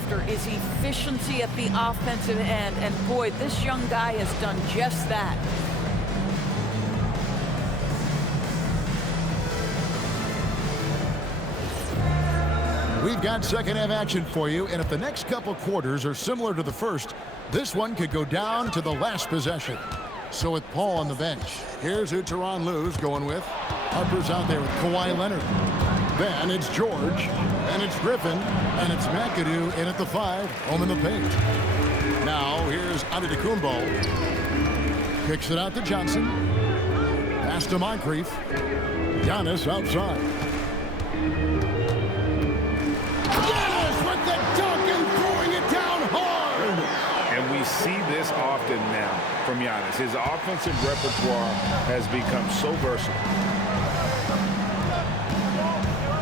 after is efficiency at the offensive end. And boy, this young guy has done just that. We've got second half action for you, and if the next couple quarters are similar to the first, this one could go down to the last possession. So with Paul on the bench, here's who Tyronn Lue's going with. Harper's out there with Kawhi Leonard. Then it's George, and it's Griffin, and it's McAdoo in at the 5, home in the paint. Now here's Antetokounmpo. Kicks it out to Johnson. Pass to Moncrief. Giannis outside. Giannis with the dunk and throwing it down hard. And we see this often now from Giannis. His offensive repertoire has become so versatile.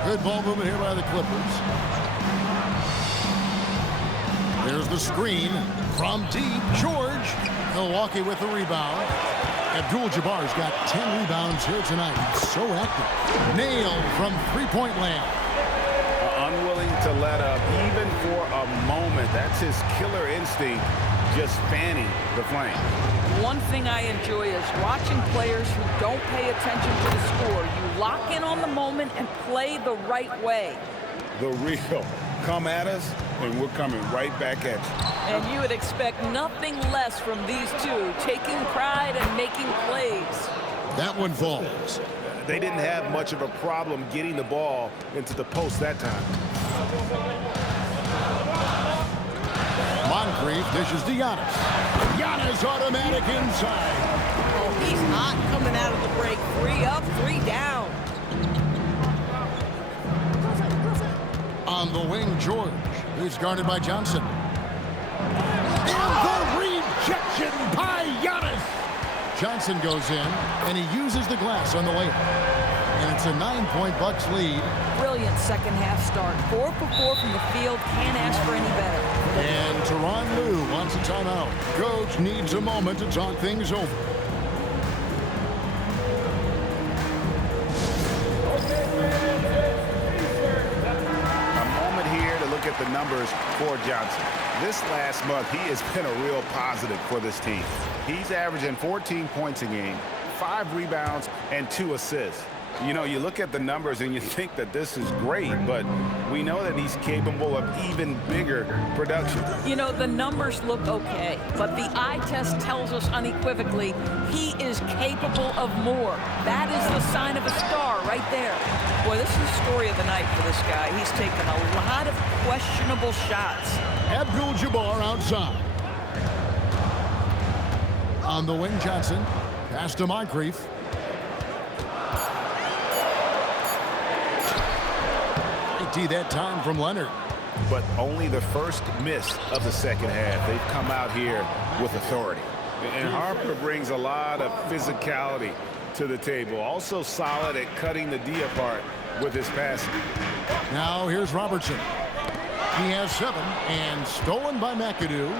Good ball movement here by the Clippers. There's the screen from deep. George. Milwaukee with the rebound. Abdul-Jabbar's got 10 rebounds here tonight. So active. Nailed from three-point land. Unwilling to let up even for a moment. That's his killer instinct, just fanning the flame. One thing I enjoy is watching players who don't pay attention to the score. You lock in on the moment and play the right way. The real come at us, and we're coming right back at you. And you would expect nothing less from these two, taking pride and making plays. That one falls. They didn't have much of a problem getting the ball into the post that time. Moncrief dishes to Giannis. Giannis automatic inside. Oh, he's hot coming out of the break. 3 up, 3 down. On the wing, George. He's guarded by Johnson. And the rejection by Giannis. Johnson goes in, and he uses the glass on the layup. And it's a 9-point Bucks lead. Brilliant second half start. 4 for 4 from the field. Can't ask for any better. And Tyronn Lue wants a timeout. Coach needs a moment to talk things over. A moment here to look at the numbers for Johnson. This last month, he has been a real positive for this team. He's averaging 14 points a game, 5 rebounds, and 2 assists. You know, you look at the numbers and you think that this is great, but we know that he's capable of even bigger production. You know, the numbers look okay, but the eye test tells us unequivocally he is capable of more. That is the sign of a star right there. Boy, this is the story of the night for this guy. He's taken a lot of questionable shots. Abdul-Jabbar outside. On the wing, Johnson. Pass to Moncrief. That time from Leonard. But only the first miss of the second half. They've come out here with authority. And Harper brings a lot of physicality to the table. Also solid at cutting the D apart with his passing. Now here's Robertson. He has 7 and stolen by McAdoo.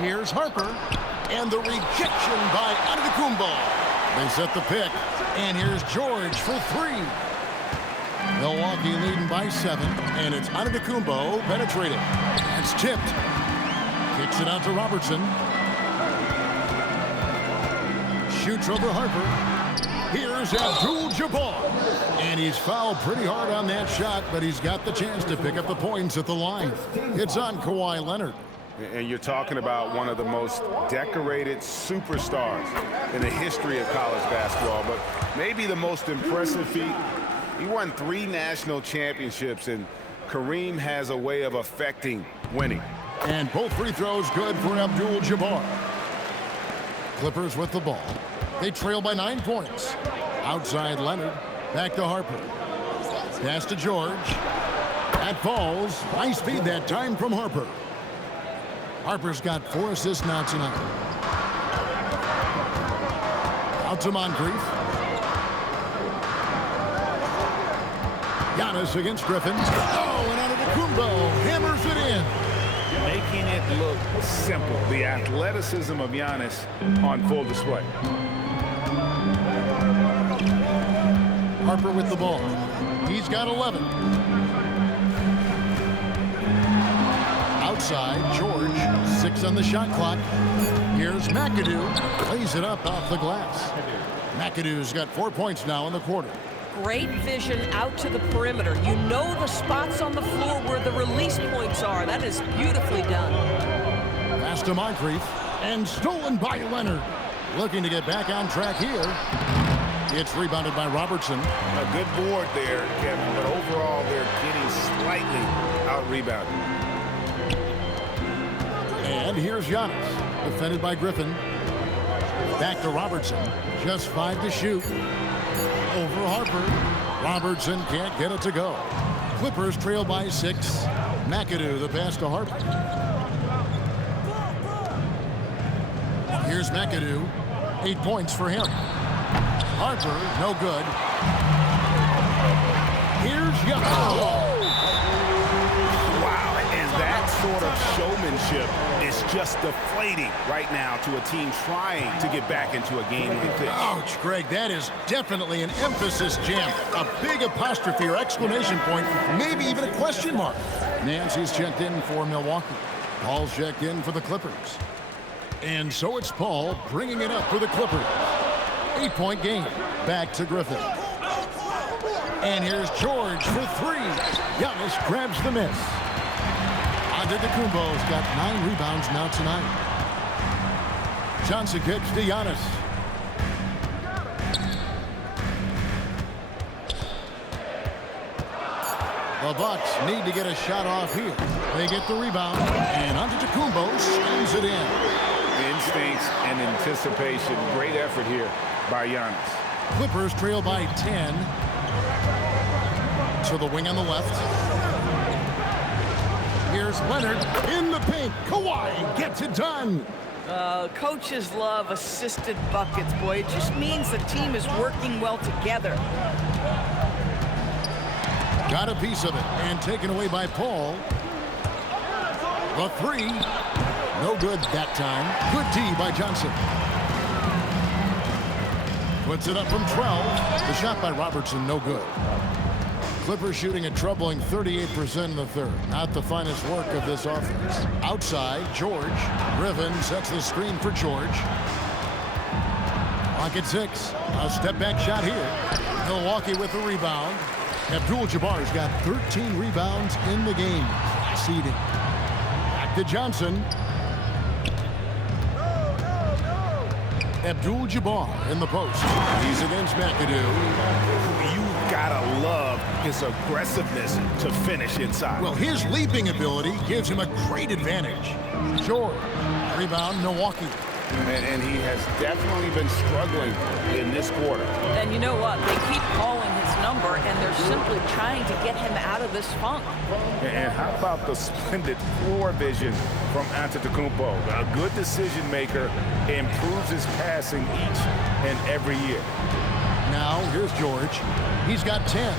Here's Harper. And the rejection by Antetokounmpo. They set the pick. And here's George for 3. Milwaukee leading by 7, and it's Antetokounmpo penetrating. It's tipped. Kicks it out to Robertson. Shoots over Harper. Here's Abdul-Jabbar. And he's fouled pretty hard on that shot, but he's got the chance to pick up the points at the line. It's on Kawhi Leonard. And you're talking about one of the most decorated superstars in the history of college basketball, but maybe the most impressive feat. He won 3 national championships, and Kareem has a way of affecting winning. And both free throws good for Abdul-Jabbar. Clippers with the ball. They trail by 9 points. Outside Leonard. Back to Harper. Pass to George. That falls. Nice feed that time from Harper. Harper's got 4 assists now tonight. Out to Moncrief. Giannis against Griffin. Oh, and Antetokounmpo hammers it in. Making it look simple. The athleticism of Giannis on full display. Harper with the ball. He's got 11. 6 on the shot clock. Here's McAdoo. Lays it up off the glass. McAdoo's got 4 points now in the quarter. Great vision out to the perimeter. You know the spots on the floor where the release points are. That is beautifully done. Pass to Moncrief. And stolen by Leonard. Looking to get back on track here. It's rebounded by Robertson. A good board there, Kevin, but overall they're getting slightly out-rebounded. And here's Giannis, defended by Griffin. Back to Robertson. Just 5 to shoot. Over Harper. Robertson can't get it to go. Clippers trail by 6. McAdoo, the pass to Harper. Here's McAdoo. 8 points for him. Harper, no good. Here's Giannis. Wow, and that sort of showmanship is just deflating right now to a team trying to get back into a game like this. Ouch, Greg, that is definitely an emphasis jam. A big apostrophe or exclamation point, maybe even a question mark. Nancy's checked in for Milwaukee. Paul's checked in for the Clippers. And so it's Paul bringing it up for the Clippers. 8-point game. Back to Griffin. And here's George for 3. Giannis grabs the miss. Antetokounmpo's got 9 rebounds now tonight. Johnson kicks to Giannis. The Bucks need to get a shot off here. They get the rebound, and Antetokounmpo slams it in. Instincts and anticipation. Great effort here by Giannis. Clippers trail by 10. To the wing on the left. Here's Leonard in the paint. Kawhi gets it done. Coaches love assisted buckets, boy. It just means the team is working well together. Got a piece of it and taken away by Paul. The 3. No good that time. Good D by Johnson. Puts it up from 12. The shot by Robertson, no good. Clippers shooting a troubling 38% in the third. Not the finest work of this offense. Outside, George. Griffin sets the screen for George. Clock at 6. A step-back shot here. Milwaukee with the rebound. Abdul-Jabbar's got 13 rebounds in the game. Seeding. Back to Johnson. Abdul-Jabbar in the post. He's against McAdoo. You've got to love his aggressiveness to finish inside. Well, his leaping ability gives him a great advantage. George. Rebound, Milwaukee. And he has definitely been struggling in this quarter. And you know what? They keep calling his number, and they're simply trying to get him out of this funk. And how about the splendid floor vision from Antetokounmpo? A good decision maker, improves his passing each and every year. Now, here's George. He's got 10.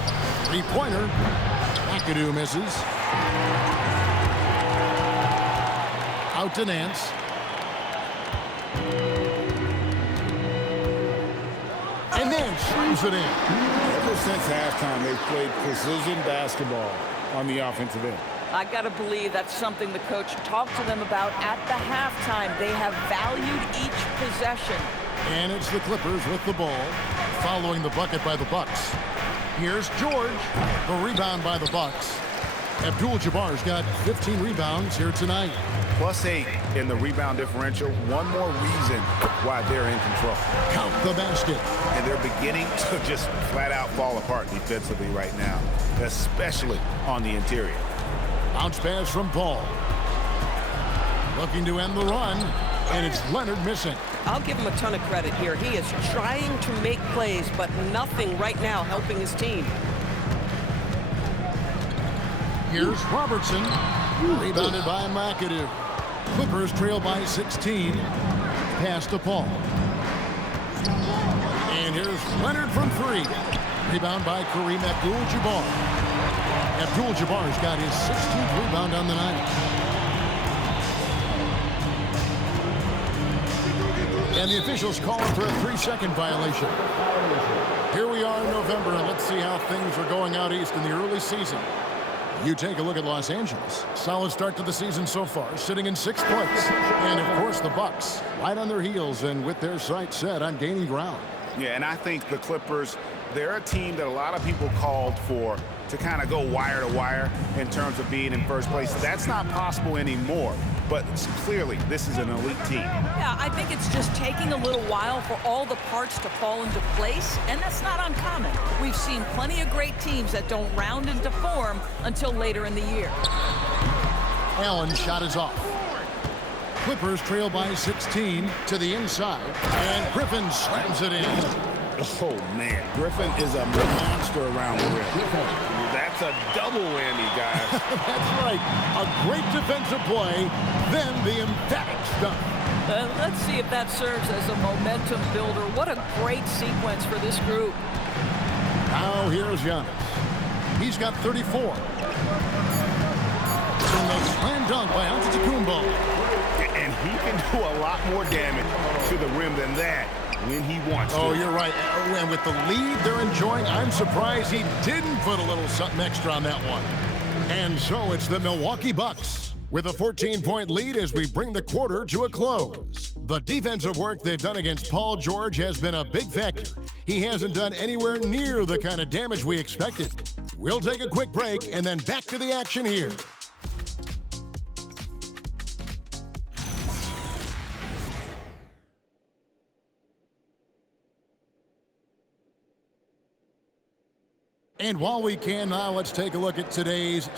3-pointer. McAdoo misses. Out to Nance. And then slams it in. Ever since halftime, they've played precision basketball on the offensive end. I got to believe that's something the coach talked to them about at the halftime. They have valued each possession. And it's the Clippers with the ball, following the bucket by the Bucks. Here's George. The rebound by the Bucks. Abdul-Jabbar's got 15 rebounds here tonight. +8 in the rebound differential. One more reason why they're in control. Count the basket. And they're beginning to just flat out fall apart defensively right now, especially on the interior. Bounce pass from Paul. Looking to end the run, and it's Leonard missing. I'll give him a ton of credit here. He is trying to make plays, but nothing right now helping his team. Here's Robertson. Rebounded by McAdoo. Clippers trail by 16. Pass to Paul. And here's Leonard from 3. Rebound by Kareem Abdul-Jabbar. Abdul-Jabbar's got his 16th rebound on the night. And the officials call for a 3-second violation. Here we are in November, and let's see how things are going out east in the early season. You take a look at Los Angeles. Solid start to the season so far, sitting in 6th place. And, of course, the Bucks right on their heels and with their sights set on gaining ground. Yeah, and I think the Clippers, they're a team that a lot of people called for to kind of go wire to wire in terms of being in first place. That's not possible anymore. But clearly, this is an elite team. Yeah, I think it's just taking a little while for all the parts to fall into place, and that's not uncommon. We've seen plenty of great teams that don't round into form until later in the year. Allen's shot is off. Clippers trail by 16 to the inside, and Griffin slams it in. Oh, man. Griffin is a monster around the rim. That's a double whammy, guys. That's right. A great defensive play, then the emphatic stuff. Let's see if that serves as a momentum builder. What a great sequence for this group. Now here's Giannis. He's got 34. From the slam dunk by Antetokounmpo. And he can do a lot more damage to the rim than that when he wants to. Oh, you're right. And with the lead they're enjoying, I'm surprised he didn't put a little something extra on that one. And so it's the Milwaukee Bucks with a 14-point lead as we bring the quarter to a close. The defensive work they've done against Paul George has been a big factor. He hasn't done anywhere near the kind of damage we expected. We'll take a quick break and then back to the action here. And while we can now, let's take a look at today's